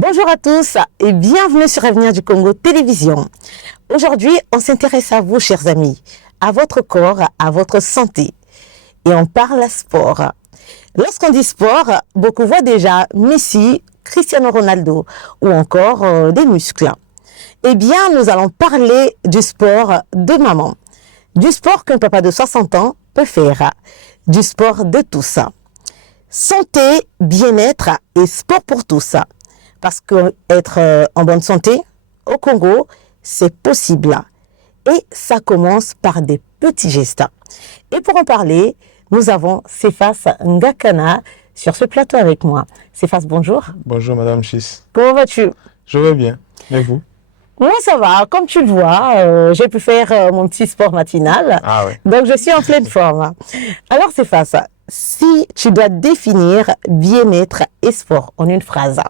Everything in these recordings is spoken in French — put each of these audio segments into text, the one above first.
Bonjour à tous et bienvenue sur Avenir du Congo Télévision. Aujourd'hui, on s'intéresse à vous, chers amis, à votre corps, à votre santé. Et on parle sport. Lorsqu'on dit sport, beaucoup voient déjà Messi, Cristiano Ronaldo ou encore des muscles. Eh bien, nous allons parler du sport de maman. Du sport qu'un papa de 60 ans peut faire. Du sport de tous. Santé, bien-être et sport pour tous. Parce qu'être en bonne santé, au Congo, c'est possible. Et ça commence par des petits gestes. Et pour en parler, nous avons Cephas Ngakana sur ce plateau avec moi. Cephas, bonjour. Bonjour Madame Chiss. Comment vas-tu? Je vais bien. Et vous? Moi, ça va. Comme tu le vois, j'ai pu faire mon petit sport matinal. Ah oui. Donc, je suis en pleine forme. Alors, Cephas, si tu dois définir bien-être et sport en une phrase,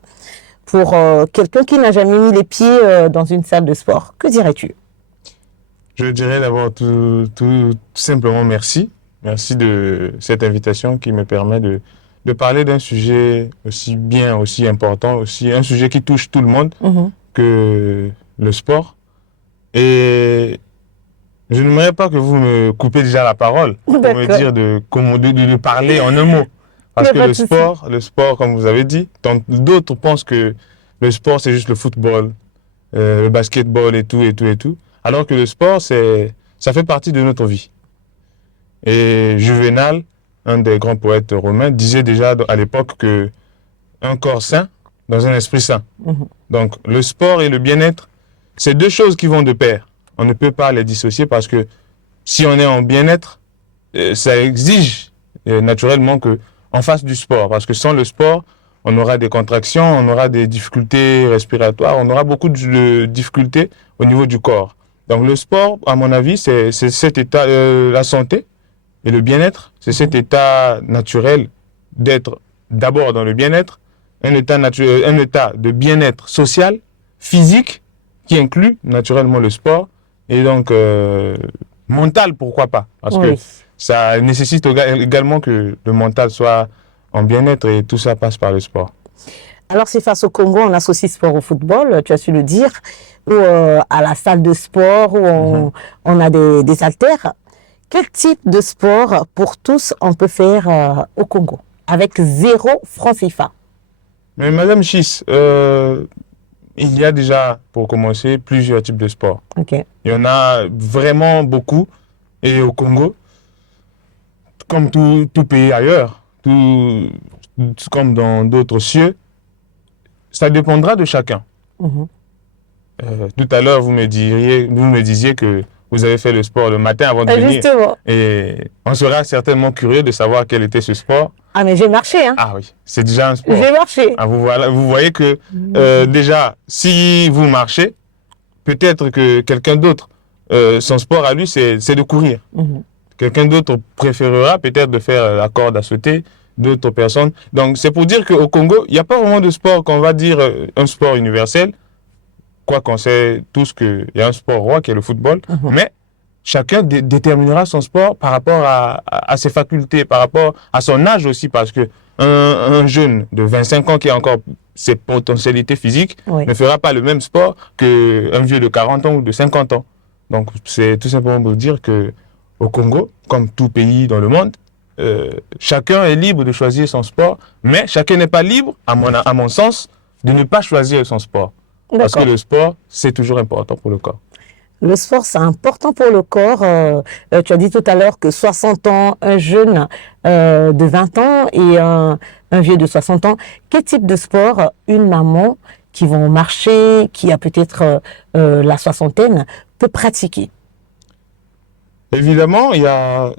pour quelqu'un qui n'a jamais mis les pieds dans une salle de sport, que dirais-tu? Je dirais d'abord tout simplement merci. Merci de cette invitation qui me permet de parler d'un sujet aussi important, aussi un sujet qui touche tout le monde que le sport. Et je n'aimerais pas que vous me coupez déjà la parole pour me dire de parler en un mot. Parce que le sport, comme vous avez dit, d'autres pensent que le sport, c'est juste le football, le basketball et tout. Alors que le sport, ça fait partie de notre vie. Et Juvénal, un des grands poètes romains, disait déjà à l'époque que un corps sain dans un esprit sain. Donc, le sport et le bien-être, c'est deux choses qui vont de pair. On ne peut pas les dissocier parce que si on est en bien-être, ça exige naturellement qu'on fasse du sport. Parce que sans le sport, on aura des contractions, on aura des difficultés respiratoires, on aura beaucoup de difficultés au niveau du corps. Donc le sport, à mon avis, c'est cet état, la santé et le bien-être, c'est cet état naturel d'être d'abord dans le bien-être, un état de bien-être social, physique, qui inclut naturellement le sport, et donc mental, pourquoi pas, parce que ça nécessite également que le mental soit en bien-être et tout ça passe par le sport. Alors, c'est face au Congo, on associe sport au football, tu as su le dire, ou à la salle de sport, où on a des haltères. Quel type de sport pour tous on peut faire au Congo, avec 0 franc CFA? Mais Madame Chiss, il y a déjà, pour commencer, plusieurs types de sports. Il y en a vraiment beaucoup, et au Congo, comme tout pays ailleurs, comme dans d'autres cieux, ça dépendra de chacun. Tout à l'heure, vous me disiez que vous avez fait le sport le matin avant de venir. Justement. Et on sera certainement curieux de savoir quel était ce sport. Ah, mais j'ai marché, hein. Ah oui, c'est déjà un sport. J'ai marché. Ah, vous voyez que déjà, si vous marchez, peut-être que quelqu'un d'autre, son sport à lui, c'est de courir. Quelqu'un d'autre préférera peut-être de faire la corde à sauter, d'autres personnes. Donc, c'est pour dire qu'au Congo, il n'y a pas vraiment de sport qu'on va dire un sport universel, quoi qu'on sait tous qu'il y a un sport roi qui est le football, mais chacun déterminera son sport par rapport à ses facultés, par rapport à son âge aussi, parce que un jeune de 25 ans qui a encore ses potentialités physiques ne fera pas le même sport qu'un vieux de 40 ans ou de 50 ans. Donc, c'est tout simplement pour dire que au Congo, comme tout pays dans le monde, chacun est libre de choisir son sport, mais chacun n'est pas libre, à mon sens, de ne pas choisir son sport. Parce que le sport, c'est toujours important pour le corps. Le sport, c'est important pour le corps. Tu as dit tout à l'heure que 60 ans, un jeune de 20 ans et un vieux de 60 ans. Quel type de sport une maman qui va marcher, qui a peut-être la soixantaine, peut pratiquer? Évidemment, il y a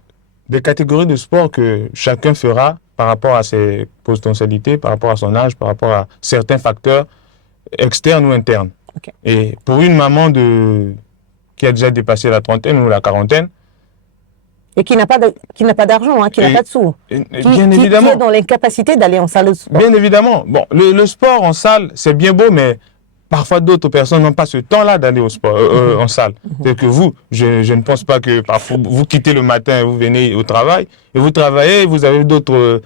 des catégories de sport que chacun fera par rapport à ses potentialités, par rapport à son âge, par rapport à certains facteurs externes ou internes. Et pour une maman qui a déjà dépassé la trentaine ou la quarantaine, et qui n'a pas d'argent, qui n'a pas de sous, bien évidemment, qui est dans l'incapacité d'aller en salle de sport. Bien évidemment. Bon, le sport en salle, c'est bien beau, mais parfois d'autres personnes n'ont pas ce temps-là d'aller au sport, en salle. C'est que vous, je ne pense pas que parfois vous quittez le matin, vous venez au travail, et vous travaillez, vous avez d'autres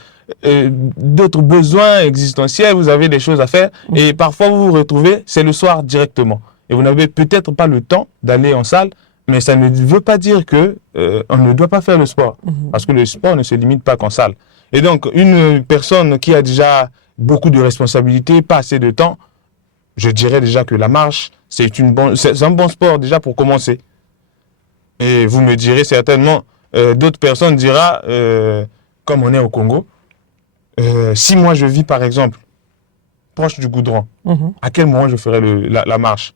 besoins existentiels, vous avez des choses à faire, et parfois vous vous retrouvez, c'est le soir directement. Et vous n'avez peut-être pas le temps d'aller en salle, mais ça ne veut pas dire que on ne doit pas faire le sport, parce que le sport ne se limite pas qu'en salle. Et donc, une personne qui a déjà beaucoup de responsabilités, pas assez de temps, je dirais déjà que la marche, c'est un bon sport déjà pour commencer. Et vous me direz certainement, d'autres personnes diront, comme on est au Congo, si moi je vis par exemple proche du goudron, à quel moment je ferai la marche?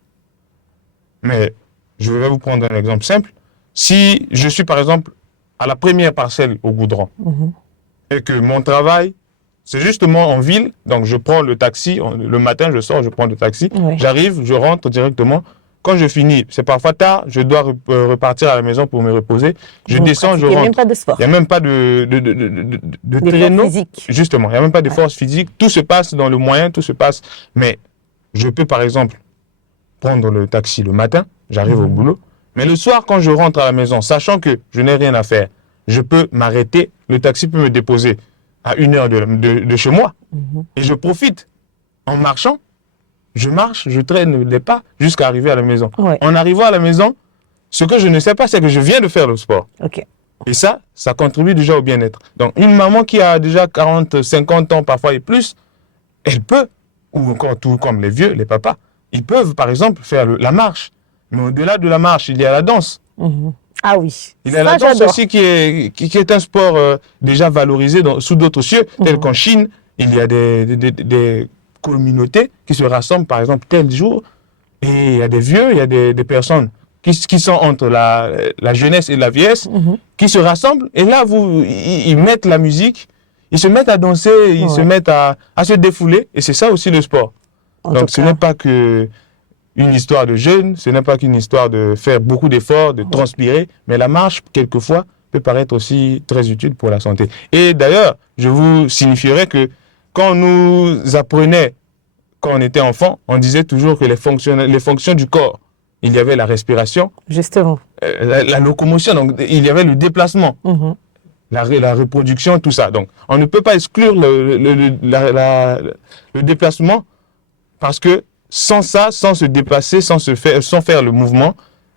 Mais je vais vous prendre un exemple simple. Si je suis par exemple à la première parcelle au goudron et que mon travail, c'est justement en ville, donc je prends le taxi, le matin je sors, je prends le taxi, j'arrive, je rentre directement. Quand je finis, c'est parfois tard, je dois repartir à la maison pour me reposer. Je descends, je rentre. Il n'y a même pas de sport. Il n'y a même pas de traîneau. Physique. Justement, il n'y a même pas de force physique. Tout se passe dans le moyen, tout se passe. Mais je peux par exemple prendre le taxi le matin, j'arrive au boulot. Mais le soir, quand je rentre à la maison, sachant que je n'ai rien à faire, je peux m'arrêter. Le taxi peut me déposer à 1 heure de chez moi. Et je profite en marchant. Je marche, je traîne les pas jusqu'à arriver à la maison. En arrivant à la maison, ce que je ne sais pas, c'est que je viens de faire le sport. Et ça contribue déjà au bien-être. Donc, une maman qui a déjà 40, 50 ans, parfois et plus, elle peut, ou encore tout comme les vieux, les papas, ils peuvent, par exemple, faire la marche. Mais au-delà de la marche, il y a la danse. Ah oui. Il y a la danse aussi qui est un sport déjà valorisé sous d'autres cieux, tel qu'en Chine, il y a des communautés qui se rassemblent, par exemple, tel jour, et il y a des vieux, il y a des personnes qui sont entre la jeunesse et la vieillesse, qui se rassemblent, et là, ils mettent la musique, ils se mettent à danser, ils se mettent à se défouler, et c'est ça aussi le sport. Donc, ce n'est pas que une histoire de jeûne, ce n'est pas qu'une histoire de faire beaucoup d'efforts, de transpirer, mais la marche, quelquefois, peut paraître aussi très utile pour la santé. Et d'ailleurs, je vous signifierai que quand nous apprenait, quand on était enfant, on disait toujours que les fonctions du corps, il y avait la respiration, justement, la locomotion, donc il y avait le déplacement, la reproduction, tout ça. Donc, on ne peut pas exclure le déplacement parce que sans ça, sans se déplacer, sans faire le mouvement,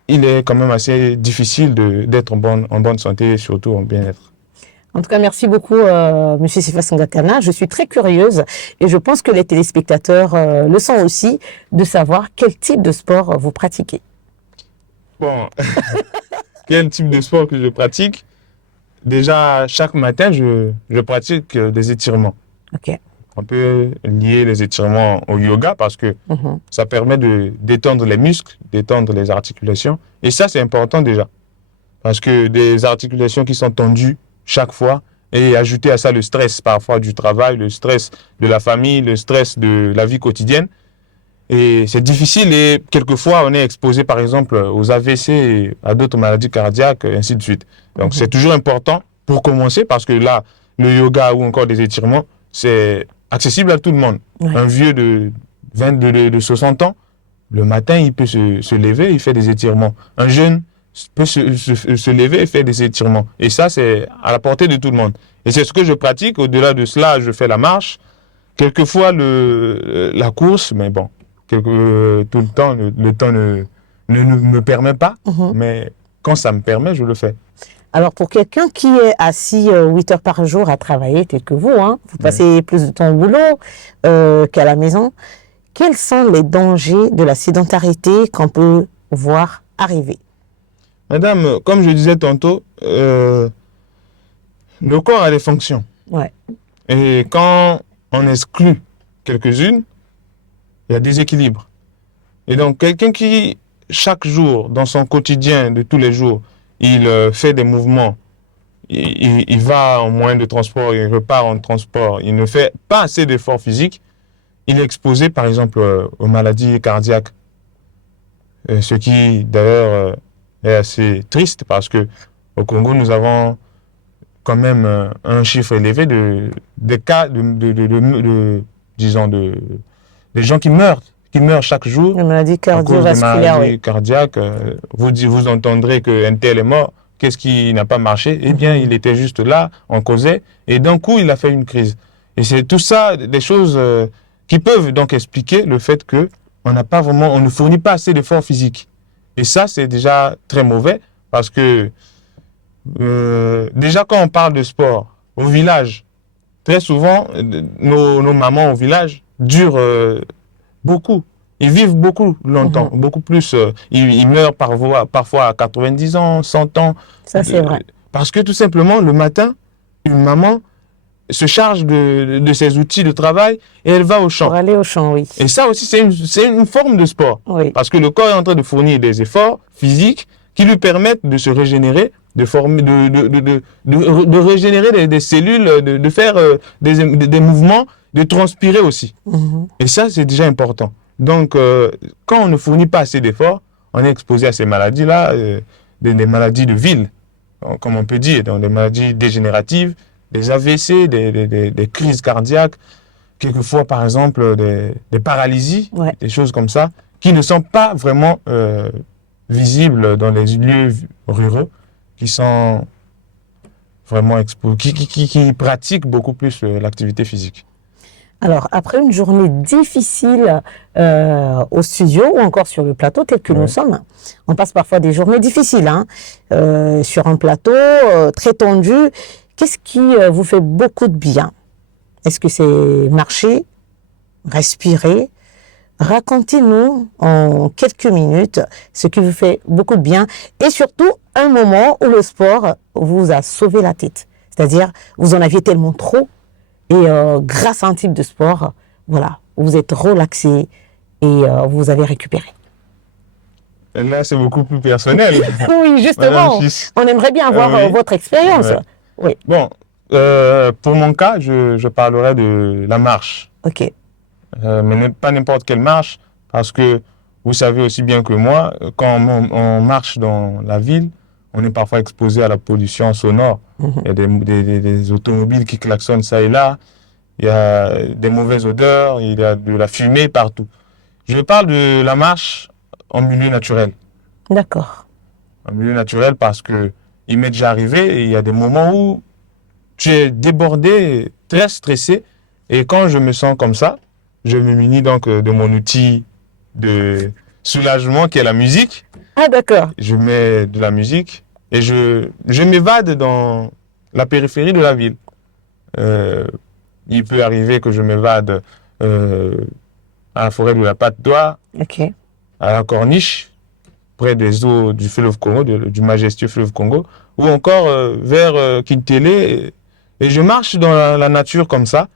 il est quand même assez difficile d'être en bonne santé et surtout en bien-être. En tout cas, merci beaucoup, M. Sifa Sangatana. Je suis très curieuse et je pense que les téléspectateurs le sont aussi, de savoir quel type de sport vous pratiquez. Bon, quel type de sport que je pratique? Déjà, chaque matin, je pratique des étirements. On peut lier les étirements au yoga parce que ça permet de détendre les muscles, détendre les articulations. Et ça, c'est important déjà. Parce que des articulations qui sont tendues chaque fois, et ajouter à ça le stress parfois du travail, le stress de la famille, le stress de la vie quotidienne. Et c'est difficile et quelquefois on est exposé par exemple aux AVC et à d'autres maladies cardiaques, et ainsi de suite. Donc c'est toujours important pour commencer parce que là, le yoga ou encore des étirements, c'est accessible à tout le monde. Un vieux de 60 ans, le matin, il peut se lever, il fait des étirements. Un jeune peut se lever et faire des étirements. Et ça, c'est à la portée de tout le monde. Et c'est ce que je pratique. Au-delà de cela, je fais la marche. Quelquefois, la course, mais bon, tout le temps, le temps ne me permet pas. Mais quand ça me permet, je le fais. Alors, pour quelqu'un qui est assis 8 heures par jour à travailler, tel que vous, vous passez plus de temps au boulot qu'à la maison, quels sont les dangers de la sédentarité qu'on peut voir arriver? Madame, comme je disais tantôt, le corps a des fonctions. Et quand on exclut quelques-unes, il y a déséquilibre. Et donc, quelqu'un qui, chaque jour, dans son quotidien de tous les jours, il fait des mouvements, il va en moyen de transport, il repart en transport, il ne fait pas assez d'efforts physiques, il est exposé, par exemple, aux maladies cardiaques. Ce qui, d'ailleurs, est assez triste parce que au Congo, nous avons quand même un chiffre élevé des cas disons, des gens qui meurent qui meurent chaque jour Les maladies à cause de cardiovasculaires, maladies oui. cardiaques. Vous entendrez qu'un tel est mort. Qu'est-ce qui n'a pas marché? Eh bien, il était juste là, on causait, et d'un coup, il a fait une crise. Et c'est tout ça, des choses qui peuvent donc expliquer le fait que on ne fournit pas assez d'efforts physiques. Et ça, c'est déjà très mauvais, parce que déjà quand on parle de sport au village, très souvent, nos mamans au village durent beaucoup. Ils vivent beaucoup longtemps, beaucoup plus. Ils meurent parfois à 90 ans, 100 ans. Ça, c'est vrai. Parce que tout simplement, le matin, une maman se charge de ses outils de travail et elle va au champ. Pour aller au champ, oui. Et ça aussi, c'est une forme de sport. Oui. Parce que le corps est en train de fournir des efforts physiques qui lui permettent de se régénérer, de régénérer des cellules, de faire des mouvements, de transpirer aussi. Et ça, c'est déjà important. Donc, quand on ne fournit pas assez d'efforts, on est exposé à ces maladies-là, des maladies de ville, comme on peut dire, donc des maladies dégénératives, des AVC, des crises cardiaques, quelquefois, par exemple, des paralysies, des choses comme ça, qui ne sont pas vraiment visibles dans les lieux ruraux, qui sont vraiment exposés, qui pratiquent beaucoup plus l'activité physique. Alors, après une journée difficile au studio ou encore sur le plateau tel que nous sommes, on passe parfois des journées difficiles sur un plateau très tendu. Qu'est-ce qui vous fait beaucoup de bien? Est-ce que c'est marcher, respirer? Racontez-nous en quelques minutes ce qui vous fait beaucoup de bien et surtout un moment où le sport vous a sauvé la tête. C'est-à-dire, vous en aviez tellement trop et grâce à un type de sport, voilà, vous êtes relaxé et vous avez récupéré. Là, c'est beaucoup plus personnel. Oui, justement, on aimerait bien avoir votre expérience. Oui. Bon, pour mon cas, je parlerai de la marche. Ok. Mais pas n'importe quelle marche, parce que vous savez aussi bien que moi, quand on marche dans la ville, on est parfois exposé à la pollution sonore. Il y a des automobiles qui klaxonnent ça et là, il y a des mauvaises odeurs, il y a de la fumée partout. Je parle de la marche en milieu naturel. D'accord. En milieu naturel parce que il m'est déjà arrivé et il y a des moments où tu es débordé, très stressé, et quand je me sens comme ça, je me munis donc de mon outil de soulagement qui est la musique. Ah, d'accord. Je mets de la musique et je m'évade dans la périphérie de la ville. Il peut arriver que je m'évade à la forêt de la Patte d'Oie, à la Corniche, près des eaux du fleuve Congo, du majestueux fleuve Congo, ou encore vers Kintélé. Et je marche dans la nature comme ça.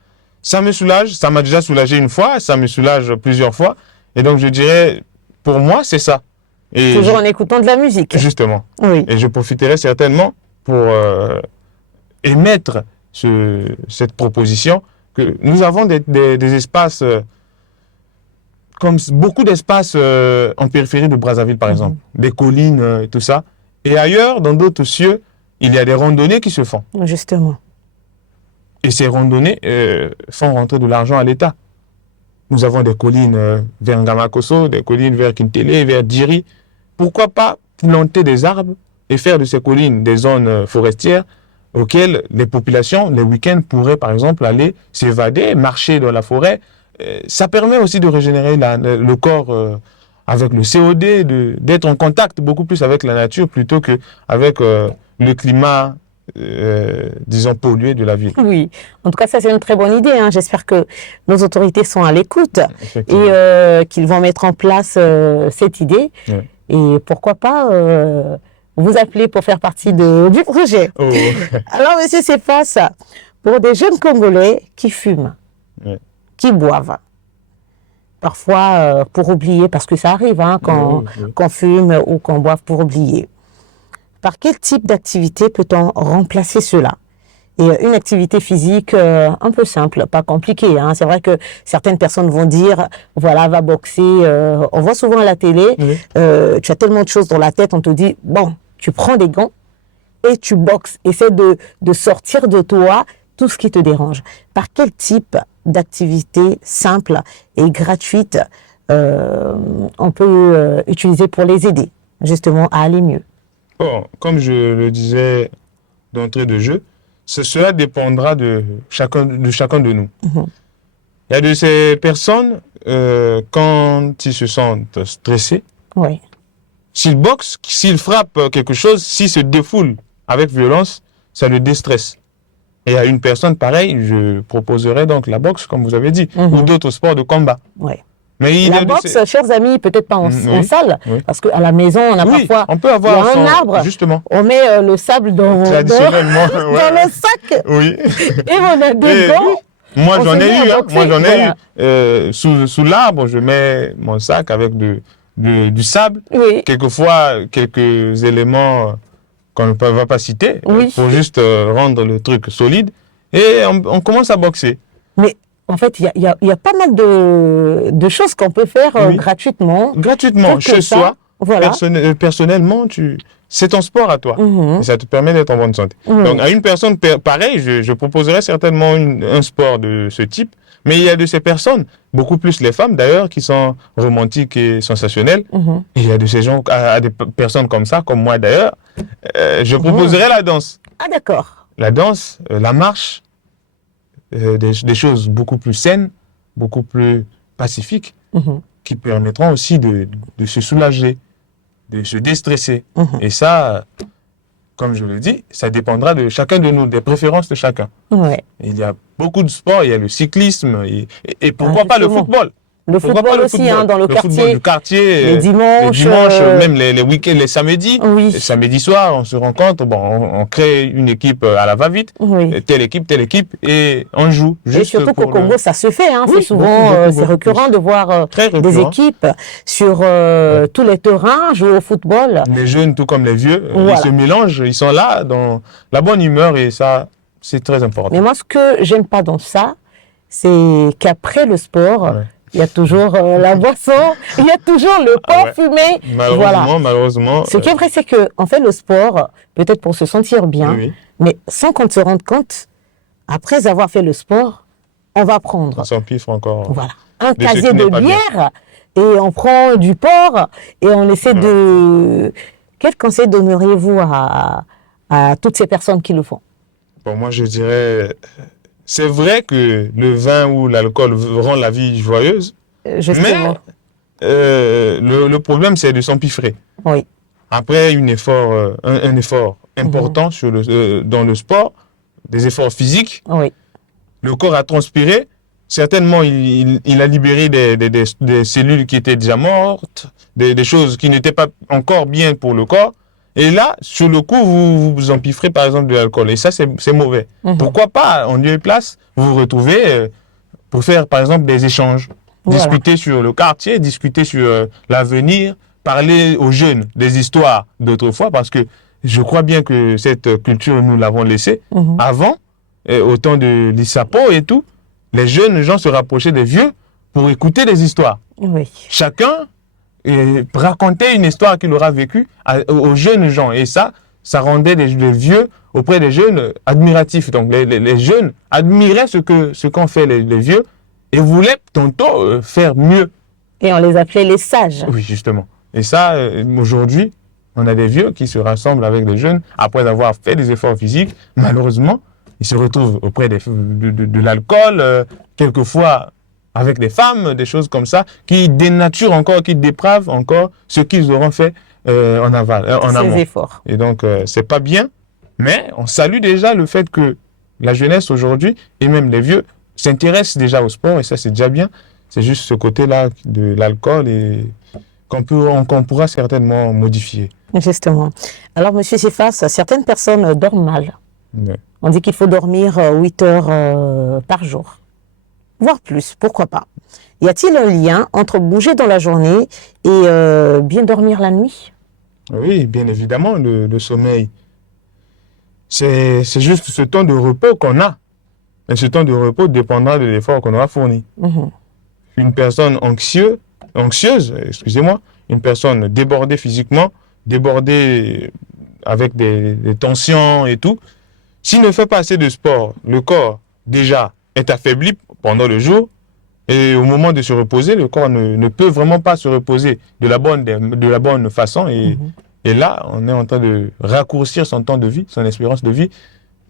Ça me soulage, ça m'a déjà soulagé une fois, ça me soulage plusieurs fois. Et donc je dirais, pour moi, c'est ça. Et toujours en écoutant de la musique. Justement. Oui. Et je profiterai certainement pour émettre cette proposition que nous avons des espaces, comme beaucoup d'espaces en périphérie de Brazzaville, par exemple. Des collines et tout ça. Et ailleurs, dans d'autres cieux, il y a des randonnées qui se font. Justement. Et ces randonnées font rentrer de l'argent à l'État. Nous avons des collines vers Ngamakoso, des collines vers Kintélé, vers Djiri. Pourquoi pas planter des arbres et faire de ces collines des zones forestières auxquelles les populations, les week-ends, pourraient par exemple aller s'évader, marcher dans la forêt. Ça permet aussi de régénérer le corps avec le COD, d'être en contact beaucoup plus avec la nature plutôt qu'avec le climat disons, pollué de la ville. Oui, en tout cas, ça c'est une très bonne idée. J'espère que nos autorités sont à l'écoute et qu'ils vont mettre en place cette idée. Oui. Et pourquoi pas vous appeler pour faire partie du projet. Oh. Alors, monsieur Cephas, pour des jeunes Congolais qui fument, qui boivent, parfois pour oublier, parce que ça arrive qu'on fume ou qu'on boive pour oublier. Par quel type d'activité peut-on remplacer cela? Et une activité physique un peu simple, pas compliquée. C'est vrai que certaines personnes vont dire, voilà, va boxer. On voit souvent à la télé, tu as tellement de choses dans la tête, on te dit, bon, tu prends des gants et tu boxes. Essaie de sortir de toi tout ce qui te dérange. Par quel type d'activité simple et gratuite on peut utiliser pour les aider justement à aller mieux? Bon, comme je le disais d'entrée de jeu, cela dépendra de chacun de nous. Il y a de ces personnes, quand ils se sentent stressés, Oui. s'ils boxent, s'ils frappent quelque chose, s'ils se défoulent avec violence, ça le déstresse. Et à une personne pareille, je proposerais donc la boxe, comme vous avez dit, ou d'autres sports de combat. Oui. Mais La boxe, chers amis, peut-être pas en salle, parce qu'à la maison, on a parfois on peut avoir un arbre, justement. On met le sable dans le sac, oui. Et on a des gants. Moi, j'en ai eu. Sous l'arbre, je mets mon sac avec du sable. Oui. Quelquefois, quelques éléments qu'on ne va pas citer, pour juste rendre le truc solide. Et on commence à boxer. Mais en fait, il y a pas mal de choses qu'on peut faire gratuitement. Gratuitement, chez soi. Voilà. Personnellement, c'est ton sport à toi. Et ça te permet d'être en bonne santé. Donc, à une personne pareille, je proposerais certainement un sport de ce type. Mais il y a de ces personnes, beaucoup plus les femmes d'ailleurs, qui sont romantiques et sensationnelles. Et il y a de ces gens, à des personnes comme ça, comme moi d'ailleurs, je proposerais la danse. Ah, d'accord. La danse, la marche, des choses beaucoup plus saines, beaucoup plus pacifiques, qui permettront aussi de se soulager, de se déstresser. Et ça, comme je le dis, ça dépendra de chacun de nous, des préférences de chacun. Ouais. Il y a beaucoup de sports, il y a le cyclisme, et pourquoi pas le football? Le football aussi, dans le quartier. Football du quartier. Les dimanches. Même les week-ends, les samedis. Oui. Les samedis soirs, on se rencontre, on crée une équipe à la va-vite. Oui. Telle équipe, et on joue. Juste et surtout qu'au Congo, ça se fait. C'est souvent, c'est récurrent de voir des équipes sur tous les terrains jouer au football. Les jeunes, tout comme les vieux, ils se mélangent, ils sont là dans la bonne humeur, et ça, c'est très important. Mais moi, ce que j'aime pas dans ça, c'est qu'après le sport, il y a toujours la boisson, il y a toujours le pain fumé. Malheureusement. Ce qui est vrai, c'est qu'on fait le sport, peut-être pour se sentir bien, mais sans qu'on se rende compte, après avoir fait le sport, on va prendre. On s'empiffre encore. Voilà. Un casier de bière, et on prend du porc, et on essaie de... Quel conseil donneriez-vous à toutes ces personnes qui le font? Bon, moi, je dirais... C'est vrai que le vin ou l'alcool rend la vie joyeuse, justement. Mais le problème, c'est de s'empiffrer. Oui. Après un effort important dans le sport, des efforts physiques, le corps a transpiré, certainement il a libéré des cellules qui étaient déjà mortes, des choses qui n'étaient pas encore bien pour le corps. Et là, sur le coup, vous empifferez par exemple de l'alcool. Et ça, c'est mauvais. Pourquoi pas, en lieu et place, vous retrouvez pour faire par exemple des échanges. Discuter sur le quartier, discuter sur l'avenir, parler aux jeunes des histoires d'autrefois. Parce que je crois bien que cette culture, nous l'avons laissée. Avant, au temps de l'Issapo et tout, les jeunes gens se rapprochaient des vieux pour écouter des histoires. Chacun... raconter une histoire qu'il aura vécue aux jeunes gens. Et ça rendait les vieux auprès des jeunes admiratifs. Donc les jeunes admiraient ce qu'ont fait les vieux et voulaient tantôt faire mieux. Et on les appelait les sages. Oui, justement. Et ça, aujourd'hui, on a des vieux qui se rassemblent avec des jeunes après avoir fait des efforts physiques. Malheureusement, ils se retrouvent auprès de l'alcool, quelquefois avec des femmes, des choses comme ça, qui dénaturent encore, qui dépravent encore ce qu'ils auront fait en amont. Ces efforts. Et donc, c'est pas bien, mais on salue déjà le fait que la jeunesse aujourd'hui, et même les vieux, s'intéressent déjà au sport, et ça, c'est déjà bien. C'est juste ce côté-là de l'alcool et qu'on pourra certainement modifier. Justement. Alors, Monsieur Cephas, certaines personnes dorment mal. On dit qu'il faut dormir 8 heures par jour. Voire plus, pourquoi pas. Y a-t-il un lien entre bouger dans la journée et bien dormir la nuit? Oui, bien évidemment, le sommeil. C'est juste ce temps de repos qu'on a. Et ce temps de repos dépendra de l'effort qu'on aura fourni. Une personne anxieuse, une personne débordée physiquement, débordée avec des tensions et tout, s'il ne fait pas assez de sport, le corps déjà est affaibli pendant le jour, Et au moment de se reposer, le corps ne peut vraiment pas se reposer de la bonne façon. Et là, on est en train de raccourcir son temps de vie, son espérance de vie,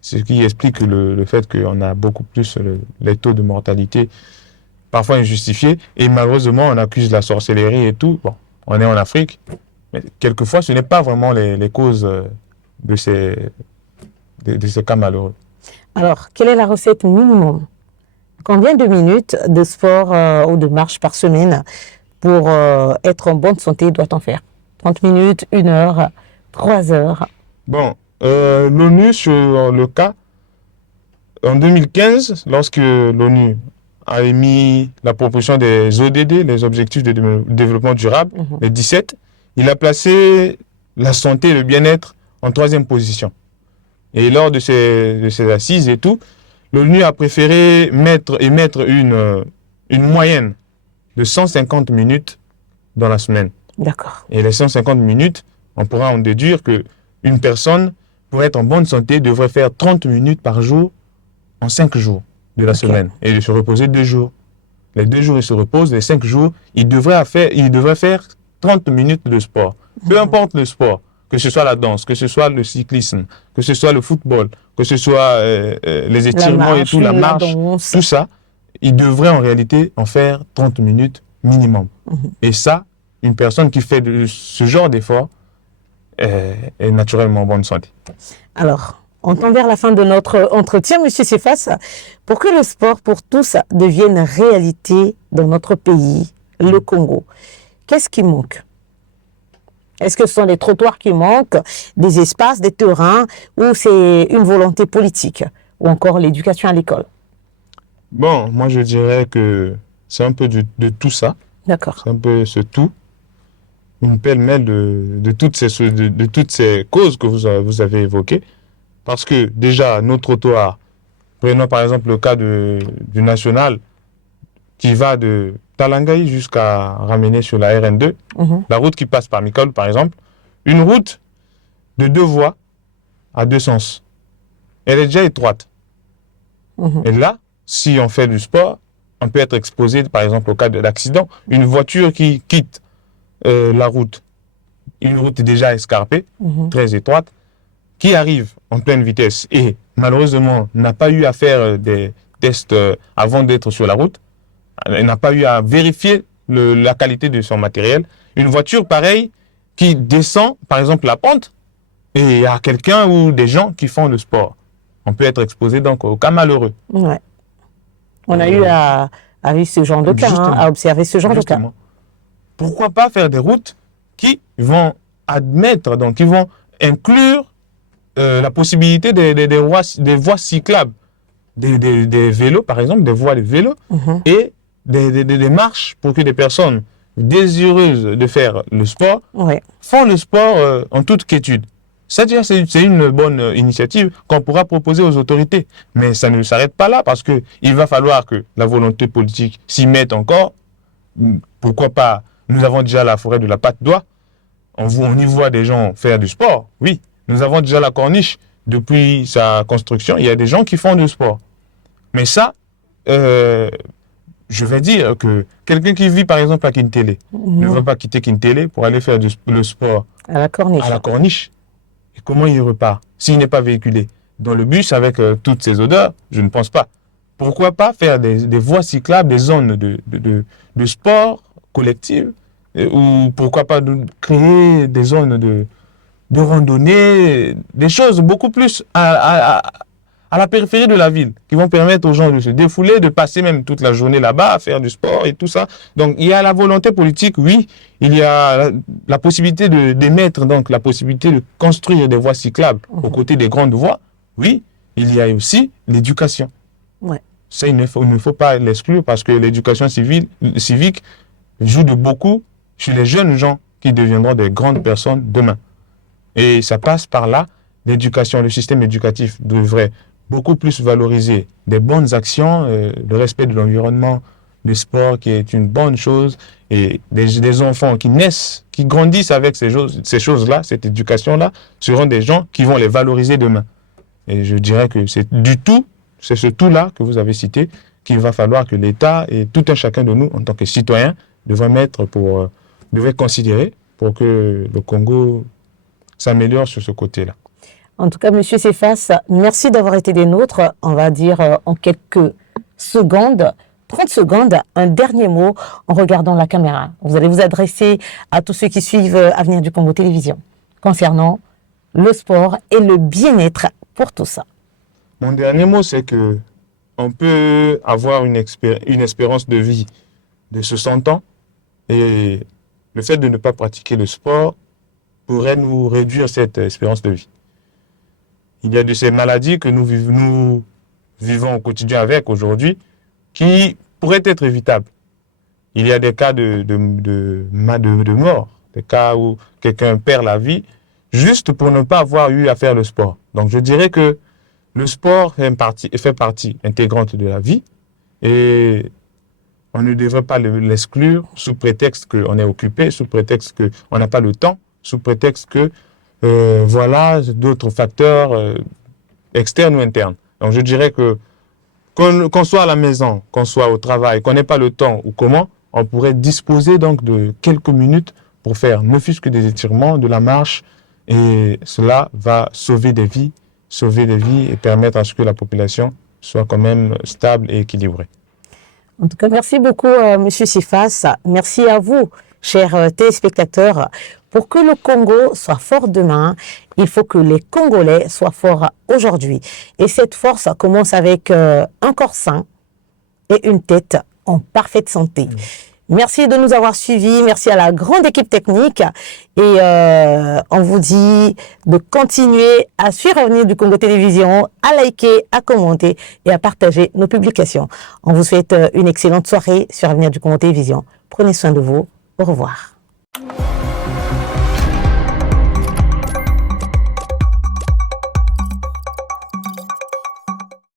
ce qui explique le fait qu'on a beaucoup plus les taux de mortalité, parfois injustifiés. Et malheureusement, on accuse la sorcellerie et tout. Bon, on est en Afrique, mais quelquefois, ce n'est pas vraiment les causes de ces cas malheureux. Alors, quelle est la recette minimum? Combien de minutes de sport ou de marche par semaine pour être en bonne santé doit-on faire? 30 minutes, 1 heure, 3 heures? Bon, l'ONU, sur le cas, en 2015, lorsque l'ONU a émis la proposition des ODD, les objectifs de développement durable, les 17, il a placé la santé et le bien-être en 3e position. Et lors de ces assises et tout, l'ONU a préféré émettre une moyenne de 150 minutes dans la semaine. D'accord. Et les 150 minutes, on pourra en déduire qu'une personne, pour être en bonne santé, devrait faire 30 minutes par jour en 5 jours de la semaine et de se reposer 2 jours. Les 2 jours, il se repose. Les 5 jours, il devrait faire 30 minutes de sport. Peu importe le sport, que ce soit la danse, que ce soit le cyclisme, que ce soit le football, que ce soit les étirements et tout, la marche, tout ça, il devrait en réalité en faire 30 minutes minimum. Et ça, une personne qui fait ce genre d'effort est naturellement en bonne santé. Alors, on tend vers la fin de notre entretien, M. Cephas. Pour que le sport pour tous devienne réalité dans notre pays, le Congo, qu'est-ce qui manque? Est-ce que ce sont des trottoirs qui manquent, des espaces, des terrains, ou c'est une volonté politique, ou encore l'éducation à l'école? Bon, moi je dirais que c'est un peu de tout ça. D'accord. C'est un peu ce tout, une pêle-mêle de toutes ces causes que vous avez évoquées. Parce que déjà, nos trottoirs, prenons par exemple le cas du national, qui va de Talangaï jusqu'à ramener sur la RN2, la route qui passe par Mikol par exemple, une route de 2 voies à 2 sens. Elle est déjà étroite. Et là, si on fait du sport, on peut être exposé par exemple au cas d'accident. Une voiture qui quitte la route, une route déjà escarpée, très étroite, qui arrive en pleine vitesse et malheureusement n'a pas eu à faire des tests avant d'être sur la route, elle n'a pas eu à vérifier la qualité de son matériel. Une voiture pareille qui descend, par exemple, la pente, et il y a quelqu'un ou des gens qui font le sport. On peut être exposé donc au cas malheureux. Ouais. On a eu à vivre ce genre de cas, à observer ce genre de cas. Pourquoi pas faire des routes qui vont admettre, donc qui vont inclure la possibilité des voies cyclables, des vélos, par exemple, des voies de vélo, et des marches pour que des personnes désireuses de faire le sport font le sport en toute quiétude. C'est-à-dire c'est une bonne initiative qu'on pourra proposer aux autorités. Mais ça ne s'arrête pas là parce qu'il va falloir que la volonté politique s'y mette encore. Pourquoi pas? Nous avons déjà la forêt de la Patte d'Oie. On y voit des gens faire du sport, oui. Nous avons déjà la corniche. Depuis sa construction, il y a des gens qui font du sport. Mais ça, je vais dire que quelqu'un qui vit par exemple à Kintélé ne va pas quitter Kintélé pour aller faire le sport à la corniche. Et comment il repart s'il n'est pas véhiculé? Dans le bus avec toutes ces odeurs, je ne pense pas. Pourquoi pas faire des voies cyclables, des zones de sport collectives, ou pourquoi pas créer des zones de randonnée, des choses beaucoup plus à la périphérie de la ville, qui vont permettre aux gens de se défouler, de passer même toute la journée là-bas à faire du sport et tout ça. Donc il y a la volonté politique, oui, il y a la possibilité d'émettre, donc la possibilité de construire des voies cyclables aux côtés des grandes voies, oui, il y a aussi l'éducation. Ouais. Ça, il ne faut pas l'exclure parce que l'éducation civique joue de beaucoup chez les jeunes gens qui deviendront des grandes personnes demain. Et ça passe par là. L'éducation, le système éducatif devrait beaucoup plus valoriser des bonnes actions, le respect de l'environnement, le sport qui est une bonne chose, et des enfants qui naissent, qui grandissent avec ces choses-là, cette éducation-là, seront des gens qui vont les valoriser demain. Et je dirais que c'est ce tout-là que vous avez cité qu'il va falloir que l'État et tout un chacun de nous, en tant que citoyens, devrait considérer pour que le Congo s'améliore sur ce côté-là. En tout cas, Monsieur Cephas, merci d'avoir été des nôtres. On va dire en quelques secondes, 30 secondes, un dernier mot en regardant la caméra. Vous allez vous adresser à tous ceux qui suivent Avenir du Congo Télévision concernant le sport et le bien-être pour tout ça. Mon dernier mot, c'est que on peut avoir une espérance de vie de 60 ans et le fait de ne pas pratiquer le sport pourrait nous réduire cette espérance de vie. Il y a de ces maladies que nous vivons au quotidien avec aujourd'hui qui pourraient être évitables. Il y a des cas de mort, des cas où quelqu'un perd la vie juste pour ne pas avoir eu à faire le sport. Donc je dirais que le sport fait partie intégrante de la vie et on ne devrait pas l'exclure sous prétexte qu'on est occupé, sous prétexte qu'on n'a pas le temps, sous prétexte que voilà d'autres facteurs externes ou internes. Donc je dirais que qu'on soit à la maison, qu'on soit au travail, qu'on n'ait pas le temps ou comment, on pourrait disposer donc de quelques minutes pour faire ne fût-ce que des étirements, de la marche, et cela va sauver des vies et permettre à ce que la population soit quand même stable et équilibrée. En tout cas, merci beaucoup, Monsieur Cephas. Merci à vous, chers téléspectateurs. Pour que le Congo soit fort demain, il faut que les Congolais soient forts aujourd'hui. Et cette force commence avec un corps sain et une tête en parfaite santé. Merci de nous avoir suivis. Merci à la grande équipe technique. Et on vous dit de continuer à suivre Avenir du Congo Télévision, à liker, à commenter et à partager nos publications. On vous souhaite une excellente soirée sur Avenir du Congo Télévision. Prenez soin de vous. Au revoir.